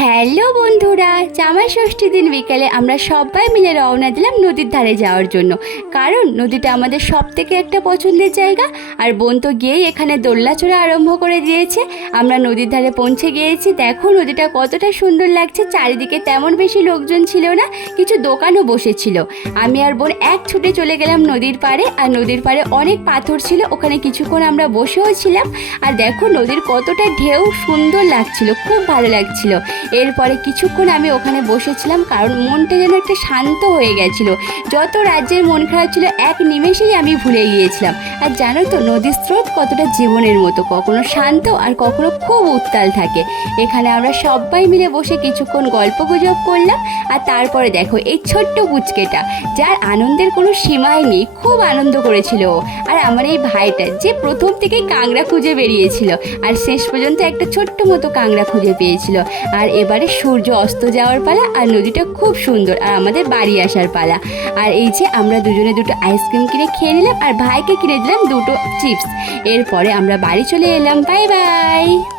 Hello বন্ধুরা, জামাই ষষ্ঠীর দিন বিকেলে আমরা সবাই মিলে রওনা দিলাম নদীর ধারে যাওয়ার জন্য। কারণ নদীটা আমাদের সব থেকে একটা পছন্দের জায়গা। আর বোন তো গিয়েই এখানে দোল্লা চড়া আরম্ভ করে দিয়েছে। আমরা নদীর ধারে পৌঁছে গিয়েছি। দেখো নদীটা কতটা সুন্দর লাগছে। চারিদিকে তেমন বেশি লোকজন ছিল না, কিছু দোকানও বসেছিল। আমি আর বোন এক ছুটে চলে গেলাম নদীর পাড়ে। আর নদীর পাড়ে অনেক পাথর ছিল, ওখানে কিছুক্ষণ আমরা বসেও ছিলাম। আর দেখো নদীর কতটা ঢেউ সুন্দর লাগছিল, খুব ভালো লাগছিল। এরপরে কিছুক্ষণ আমি ওখানে বসেছিলাম, কারণ মনটা যেন একটা শান্ত হয়ে গেছিলো। যত রাজ্যের মন খারাপ ছিল এক নিমেষেই আমি ভুলে গিয়েছিলাম। আর জানো তো নদীর স্রোত কতটা জীবনের মতো, কখনো শান্ত আর কখনো খুব উত্তাল থাকে। এখানে আমরা সবাই মিলে বসে কিছুক্ষণ গল্প গুজব করলাম। আর তারপরে দেখো এই ছোট্ট পুচকেটা, যার আনন্দের কোনো সীমাই নেই, খুব আনন্দ করেছিল ও। আর আমার এই ভাইটা যে প্রথম থেকেই কাংড়া খুঁজে বেরিয়েছিল আর শেষ পর্যন্ত একটা ছোট্ট মতো কাংড়া খুঁজে পেয়েছিল। আর এবারে সূর্য অস্ত যাওয়ার পালা, আর নদীটা খুব সুন্দর, আর আমাদের বাড়ি আসার পালা। আর এই যে আমরা দুজনে দুটো আইসক্রিম কিনে খেয়ে নিলাম, আর ভাইকে কিনে দিলাম দুটো চিপস। এরপরে আমরা বাড়ি চলে এলাম। Bye bye.